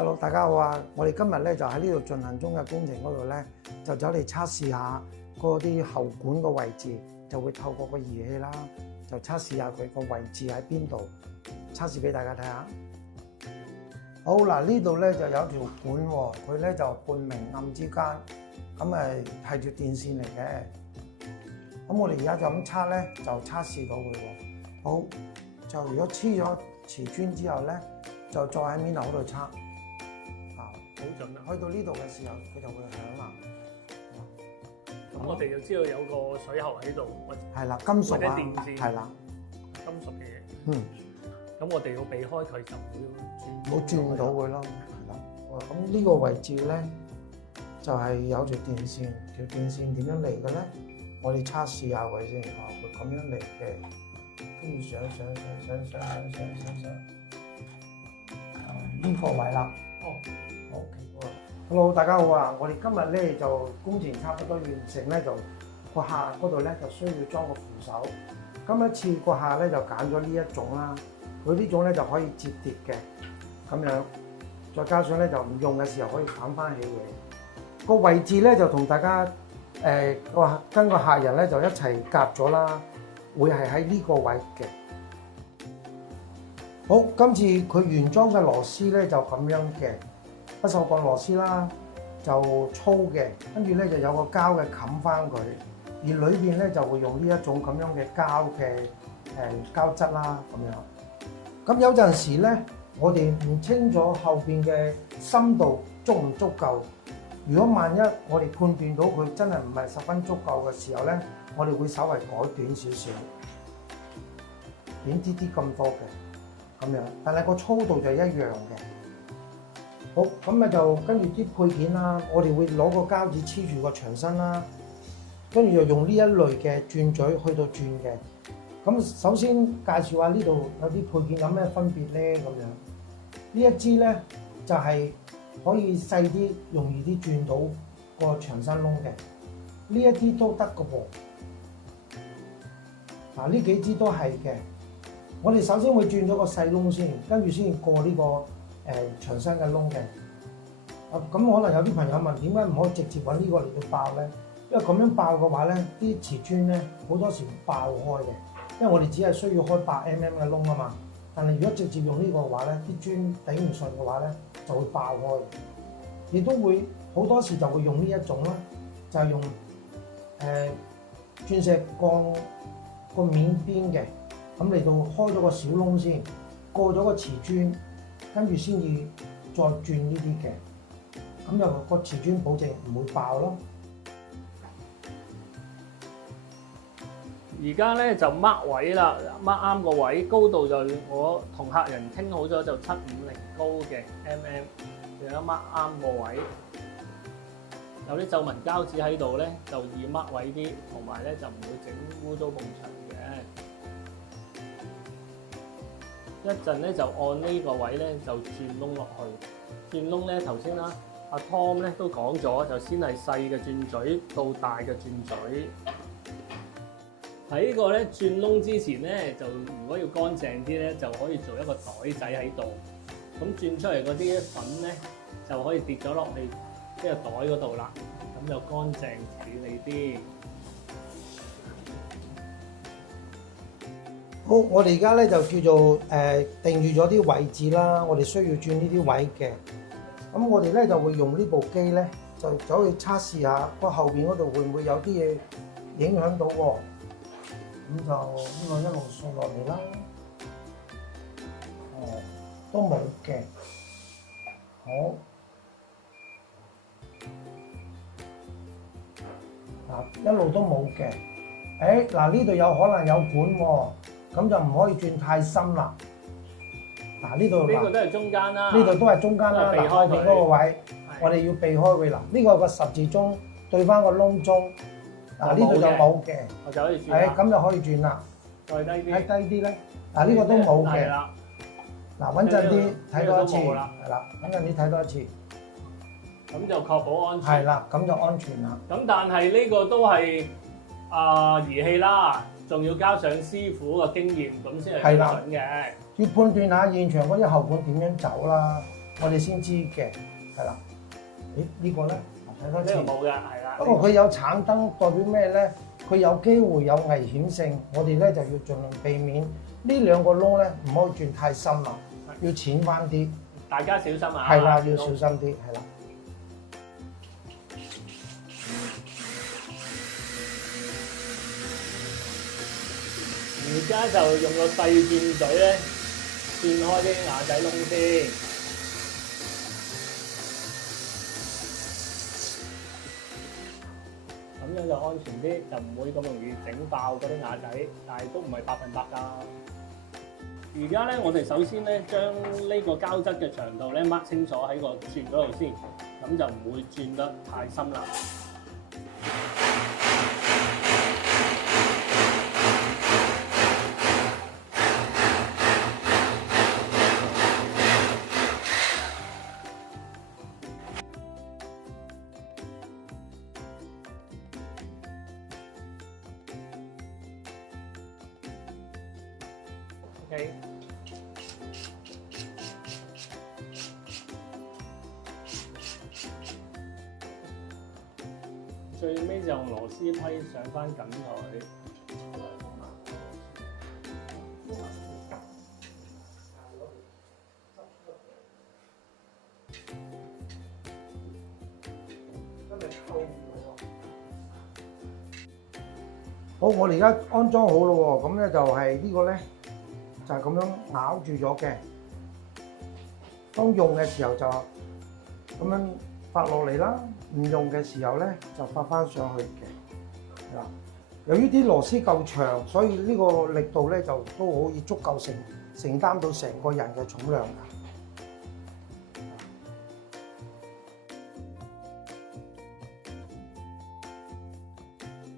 Hello， 大家好啊！我哋今日咧就喺呢度進行中嘅工程嗰度咧，就走嚟測試下嗰啲喉管個位置，就會透過個儀器啦，就測試下佢個位置喺邊度，測試俾大家睇下。好嗱，呢度咧就有條管喎，佢咧就半明暗之間，咁係條電線嚟嘅。咁我哋而家就咁測咧，就測試到佢喎。好，就如果黐咗瓷磚之後咧，就再喺面頭嗰度測。好準啦！去到呢度嘅時候，佢就會響啦。咁我哋就知道有個水喉喺度，係啦，金屬啊，電線係啦，金屬嘅嘢。嗯，咁我哋要避開佢，就唔會冇轉到佢咯。係啦，咁呢個位置咧就係有條電線，條電線點樣嚟嘅咧？我哋測試下佢先。佢咁樣嚟嘅，跟住上，呢個位啦。哦。Hello， 大家好啊！我哋今日咧就工程差不多完成咧，就個下嗰度咧就需要裝個扶手。今一次個下咧就揀咗呢一種啦，佢呢種咧就可以摺疊嘅咁樣，再加上咧就唔用嘅時候可以反翻起嘅。個位置咧就同大家跟個客人咧就一齊夾咗啦，會係喺呢個位嘅。好，今次佢原裝嘅螺絲咧就咁樣嘅。不鏽鋼螺絲啦，就粗嘅，跟住咧就有個膠嘅冚翻佢，而裏邊咧就會用呢一種咁樣嘅膠嘅膠質啦，咁樣。咁有陣時咧，我哋唔清楚後邊嘅深度足唔足夠。如果萬一我哋判斷到佢真係唔係十分足夠嘅時候咧，我哋會稍微改短少少，短啲啲咁多嘅，咁樣。但係個粗度就一樣嘅。好，咁咪就跟住啲配件啦，我哋會攞個膠紙黐住個牆身啦，跟住就用呢一類嘅轉嘴去到轉嘅。咁首先介紹下呢度有啲配件有咩分別咧？咁樣呢一支咧就係可以細啲、容易啲轉到個牆身窿嘅，呢一啲都得嘅噃。嗱，呢幾支都係嘅。我哋首先會轉咗個細窿先，跟住先過呢個牆身嘅窿嘅。咁可能有啲朋友問，點解唔可以直接揾呢個嚟到爆咧？因為咁樣爆嘅話咧，啲瓷磚咧好多時爆開嘅。因為我哋只係需要開8mm嘅窿啊嘛。但係如果直接用呢個嘅話咧，啲磚頂唔順嘅話咧，就會爆開。亦都會好多時就會用呢一種啦，就係用鑽石鋼個面邊嘅，咁嚟到開咗個小窿先，過咗個瓷磚。跟住先至再轉呢啲嘅，咁就個瓷磚保證唔會爆咯。而家咧就 mark 位啦，mark 啱個位，高度就我同客人傾好咗就750高嘅 mm， 而家 mark 啱個位。有啲皺紋膠紙喺度咧，就易 mark 位啲，同埋咧就唔會整污糟埲牆嘅。一陣咧就按呢個位咧就轉窿落去，轉窿咧頭先啦，阿 Tom 咧都講咗，就先係細嘅轉嘴到大嘅轉嘴。喺呢個咧轉窿之前咧，就如果要乾淨啲咧，就可以做一個袋仔喺度。咁轉出嚟嗰啲粉咧就可以跌咗落去呢個袋嗰度啦，咁就乾淨處理啲。好，我哋而家咧就叫做定住咗啲位置啦，我哋需要轉呢啲位嘅。咁我哋咧就會用呢部機咧，就走去測試下個後邊嗰度會唔會有啲嘢影響到喎。咁就呢個一路掃落嚟啦。哦，都冇嘅。好。嗱，一路都冇嘅。嗱呢度有可能有管喎。咁就唔可以轉太深啦。嗱，呢度呢個都係中間啦，呢度都係中間啦。嗱，後邊嗰個位，我哋要避開佢啦。呢個個十字鐘對翻個窿中，嗱呢度就冇嘅，我就可以轉。咁就可以轉啦。再低啲，睇低啲咧。嗱呢個都冇嘅。嗱，穩陣啲睇多一次，係啦，穩陣啲睇多一次。咁就確保安全。係啦，咁就安全啦。咁但係呢個都係儀器啦。仲要加上師傅嘅經驗，咁先係準嘅。要判斷下現場嗰啲喉管點樣走啦。我哋先知嘅，係啦。誒呢個咧，睇多次。呢個冇㗎，係啦。不過佢有橙燈，代表咩咧？佢有機會有危險性，我哋咧就要盡量避免呢兩個窿咧，唔可以轉太深啦，要淺翻啲。大家小心啊！係啦，要小心啲，係啦。而家就用個細轉嘴咧，轉開啲瓦仔窿先。咁樣就安全啲，就唔會咁容易整爆嗰啲瓦仔，但係都唔係100%㗎。而家咧，我哋首先咧將呢個膠質嘅長度咧 mark 清楚喺個轉嗰度先，咁就唔會轉得太深啦。OK。最尾就用螺絲批上翻緊佢。好，我哋而家安裝好咯喎，咁咧就係呢個咧就係咁樣咬住咗嘅。當用嘅時候就咁樣發落嚟啦，唔用嘅時候咧就發翻上去嘅。嗱，由於啲螺絲夠長，所以呢個力度咧就都可以足夠承擔到成個人嘅重量㗎。